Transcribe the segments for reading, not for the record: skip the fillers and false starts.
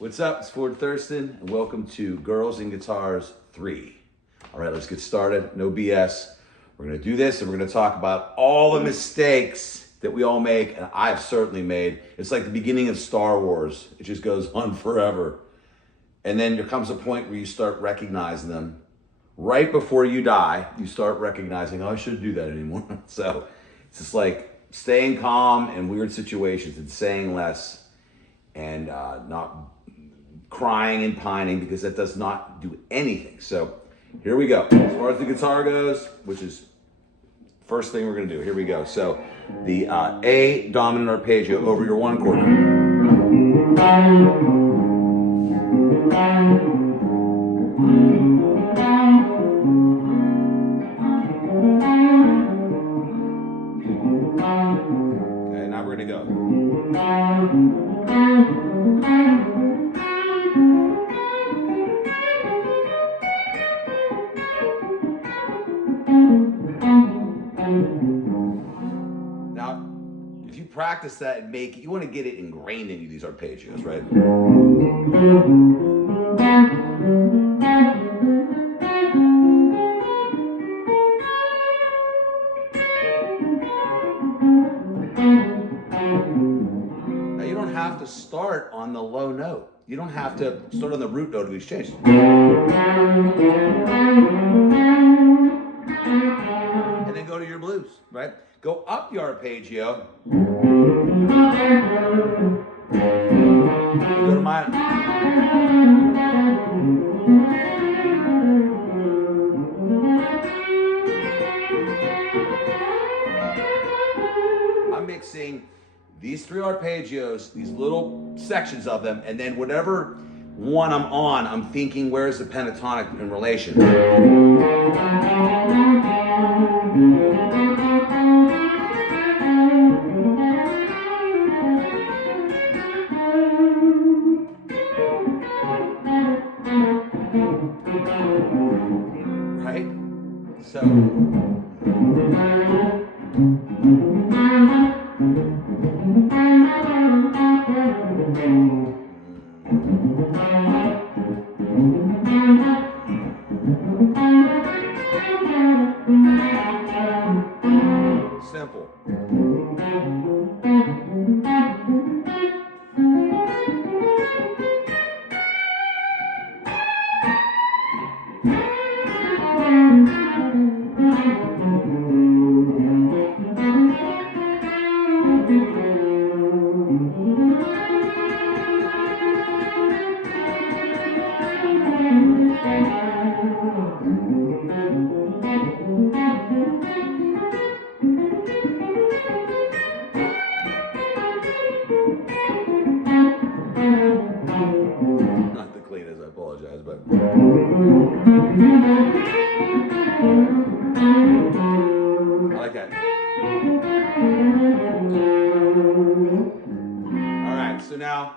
What's up? It's Ford Thurston, and welcome to Girls and Guitars 3. All right, let's get started. No BS. We're going to do this, and we're going to talk about all the mistakes that we all make, and I've certainly made. It's like the beginning of Star Wars. It just goes on forever. And then there comes a point where you start recognizing them. Right before you die, you start recognizing, oh, I shouldn't do that anymore. So it's just like staying calm in weird situations and saying less and not crying and pining, because that does not do anything. So here we go. As far as the guitar goes, which is first thing we're going to do, here we go. So the A dominant arpeggio over your one chord. Okay, now we're going to go. Now, if you practice that and make it, you want to get it ingrained into these arpeggios, right? Now, you don't have to start on the low note. You don't have to start on the root note of these changes. And then go to your blues, right? Go up the arpeggio. Go to minor. I'm mixing these three arpeggios, these little sections of them, and then whatever one I'm on, I'm thinking, where's the pentatonic in relation? Right? So simple. Not the cleanest, I apologize, but I like that. All right, so now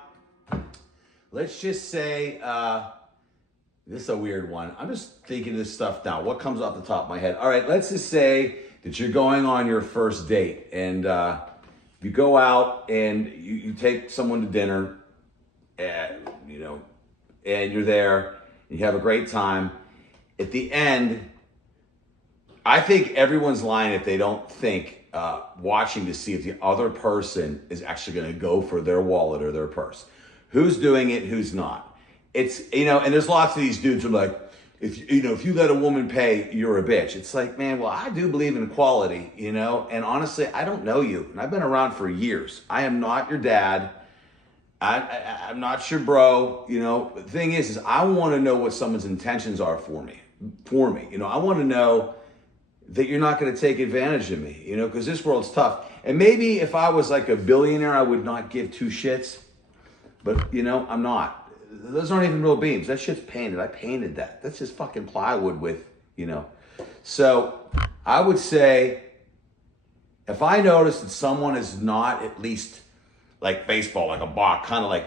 let's just say this is a weird one. I'm just thinking this stuff now. What comes off the top of my head? All right, let's just say that you're going on your first date, and you go out and you take someone to dinner, and you're there, and you have a great time. At the end, I think everyone's lying if they don't think watching to see if the other person is actually going to go for their wallet or their purse. Who's doing it, who's not. It's, and there's lots of these dudes who are like, if you let a woman pay, you're a bitch. It's like, man, well, I do believe in equality, and honestly, I don't know you, and I've been around for years. I am not your dad. I'm not your bro. The thing is I want to know what someone's intentions are for me. I want to know that you're not going to take advantage of me, because this world's tough. And maybe if I was like a billionaire, I would not give two shits, but I'm not. Those aren't even real beams. That shit's painted. I painted that. That's just fucking plywood with, So I would say if I notice that someone is not at least like baseball, like a ball, kind of like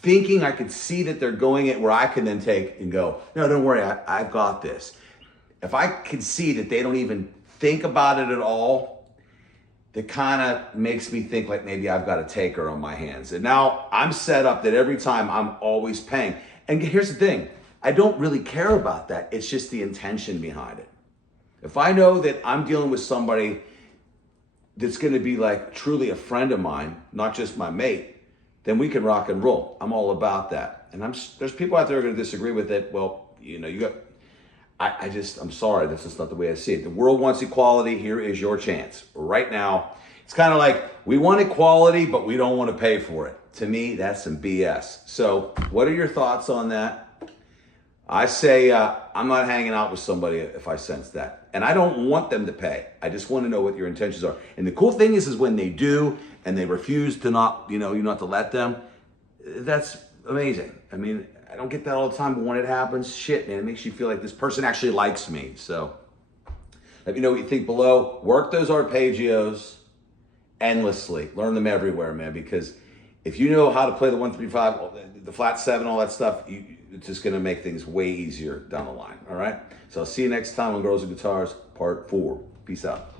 thinking I could see that they're going it where I can then take and go, no, don't worry, I've got this. If I could see that they don't even think about it at all, that kind of makes me think like maybe I've got a taker on my hands. And now I'm set up that every time I'm always paying. And here's the thing, I don't really care about that. It's just the intention behind it. If I know that I'm dealing with somebody that's going to be like truly a friend of mine, not just my mate, then we can rock and roll. I'm all about that. And there's people out there who are going to disagree with it. Well, you know, I'm sorry, that's just not the way I see it. The world wants equality. Here is your chance. Right now, it's kind of like we want equality, but we don't want to pay for it. To me, that's some BS. So what are your thoughts on that? I say I'm not hanging out with somebody if I sense that. And I don't want them to pay. I just want to know what your intentions are. And the cool thing is when they do and they refuse to not, you not to let them, that's amazing. I mean, I don't get that all the time, but when it happens, shit, man, it makes you feel like this person actually likes me. So let me know what you think below. Work those arpeggios endlessly. Learn them everywhere, man, because if you know how to play the 135, the flat 7, all that stuff, it's just going to make things way easier down the line, all right? So I'll see you next time on Girls and Guitars, Part 4. Peace out.